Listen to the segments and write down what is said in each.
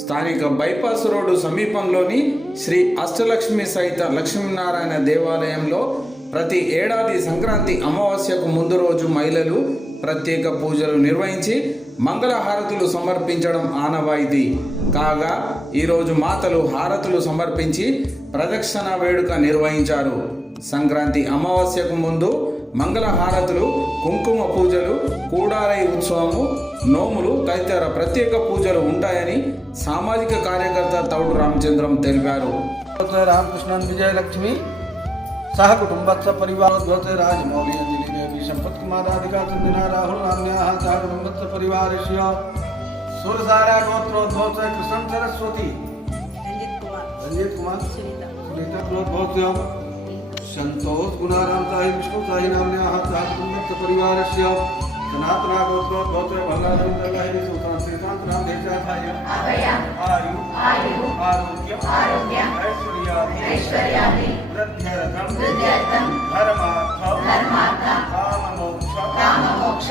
స్థానిక bypass road సమీపంలోని శ్రీ అష్టలక్ష్మి సహిత లక్ష్మీనారాయణ దేవాలయంలో ప్రతి ఏడాది సంక్రాంతి అమావాస్యకు ముందు రోజు మహిళలు ప్రత్యేక పూజలు నిర్వహించి మంగళ హారతులు సమర్పించడం ఆనవాయితీ. కాగా ఈరోజు మాతలు హారతులు సమర్పించి ప్రదక్షిణ వేడుక నిర్వహించారు. సంక్రాంతి అమావాస్యకు ముందు మంగళ హారతులు కుంకుమ పూజలు కూడారై ఉత్సవము నోములు తదితర ప్రత్యేక పూజలు ఉంటాయని సామాజిక కార్యకర్త తౌడు రామచంద్రం తెలిపారు. రామకృష్ణన్ విజయలక్ష్మి సహ కుటుంబత్స పరివారద్వత రాజమౌళి అంజలి దేవి సంపత్ కుమారాధికా చందన రాహుల్ నామ్యాహ సహ కుటుంబత్స పరివారస్య సూరసారా గోత్రోద్భవత కృష్ణ సరస్వతి. రంజిత్ కుమార్. రంజిత్ కుమార్. సునీత. సునీత संतोष गुणाराम ताई विष्णु ताई नाम्या सात्मत परिवार से सनातना गोत्र गोत्र भल्लाराम दलाई ने सुतान श्रीकांत राम देशा थाय अभय आयु। आयु। आरोग्य। आरोग्य। ऐश्वर्या ऐश्वर्य ऐश्वर्य वृद्ध्यर्थम। वृद्ध्यर्थम। धर्मार्थ। धर्मार्थ। काम मोक्ष काम मोक्ष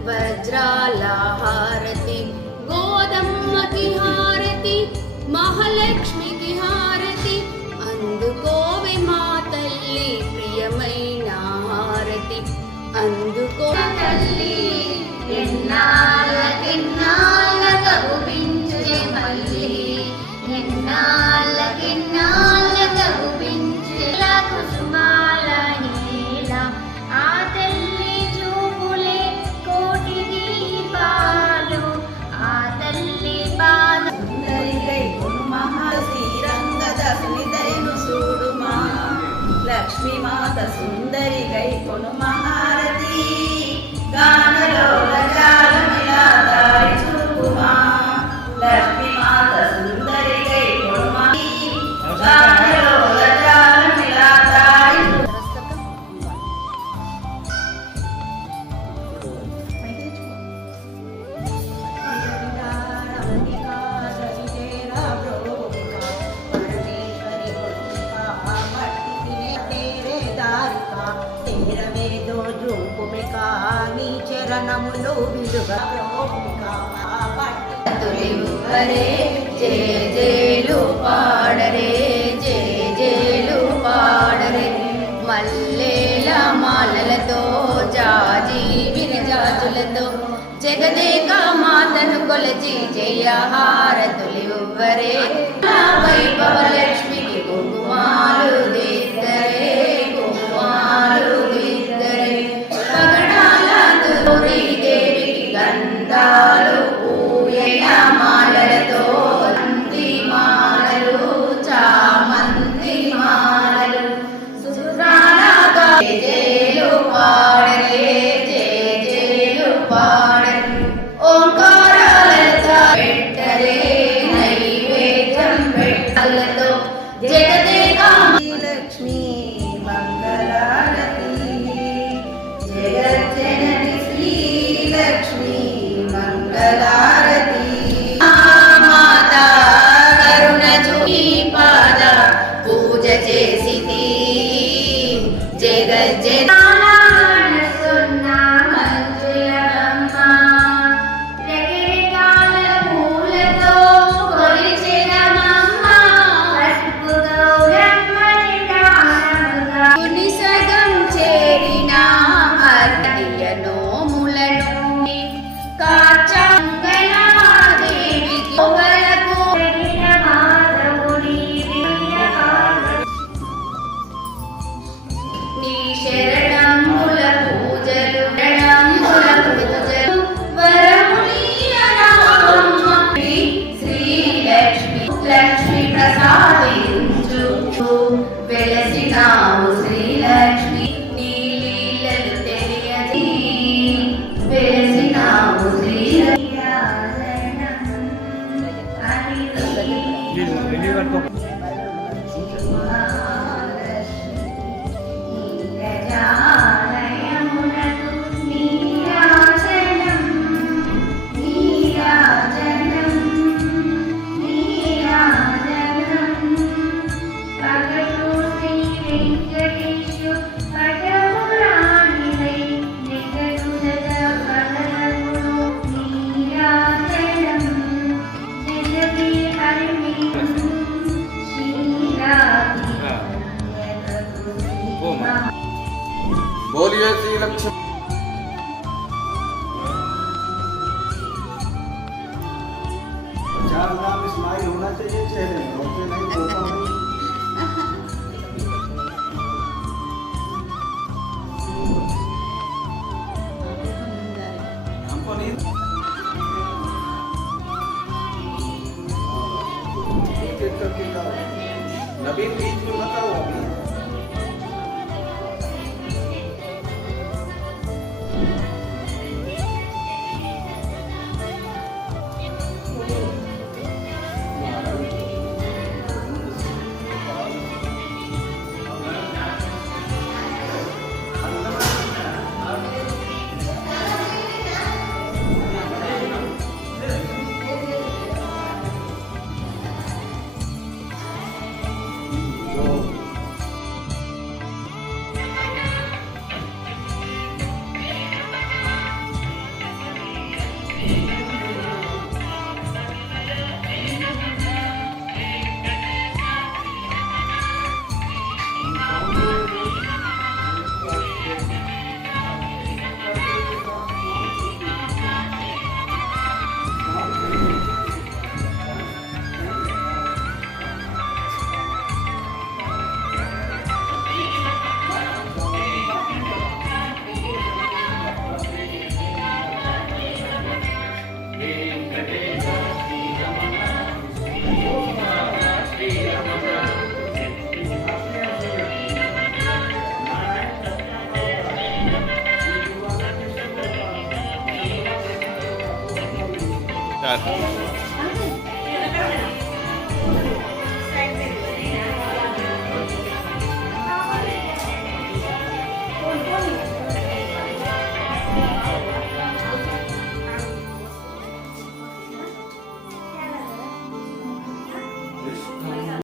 अजघनादिकायै teléfono. చరణములు విడుగా తులివ్వరే జయ జయలు పాడరే జే జేలు పాడరే. మల్లెల మాలలతో జాజి విరజాజులతో జగదేక మాతను కొలచి జయ వైభవలక్ష్మి Sarada. el, el बोलिए श्री लक्ष्मी আর